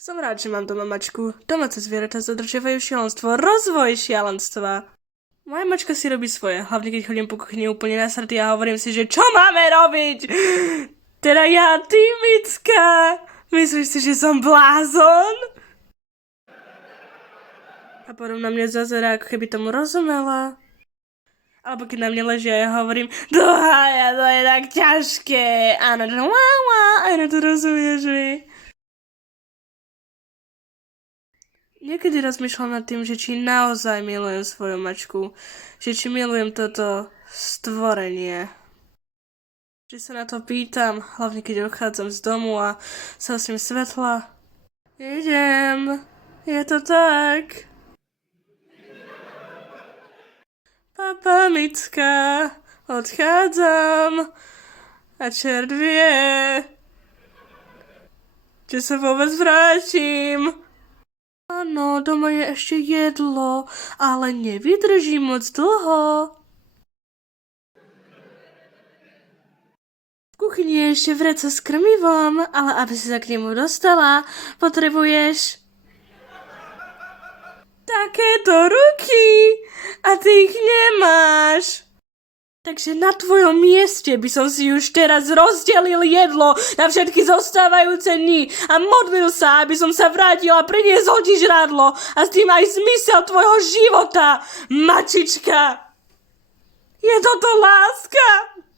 Som rád, že mám doma mačku. Domáce zvieratá zadržiavajú šialenstvo, rozvoj šialenstva. Moja mačka si robí svoje, hlavne keď chodím po kuchyni úplne nasratý a hovorím si, že čo máme robiť? Teda ja, ty, Micka. Myslíš si, že som blázon? A potom na mňa zazerá, ako keby tomu rozumela. Alebo keď na mne leží a ja hovorím, ja to je tak ťažké. A na to aj na to rozumieš mi. Niekedy rozmýšľam nad tým, že či naozaj milujem svoju mačku, že či milujem toto stvorenie. Či sa na to pýtam, hlavne keď odchádzam z domu a sa osím svetla. Idem, je to tak. Papa, Micka, odchádzam a čert vie, či sa vôbec vrátim. Áno, doma je ešte jedlo, ale nevydržím moc dlho. V kuchyni je ešte vreco s krmivom, ale aby si sa k nemu dostala, potrebuješ takéto ruky a ty ich nemáš. Takže na tvojom mieste by som si už teraz rozdelil jedlo na všetky zostávajúce dni a modlil sa, aby som sa vrátil a priniesol ti žrádlo a s tým aj zmysel tvojho života, mačička. Je toto láska?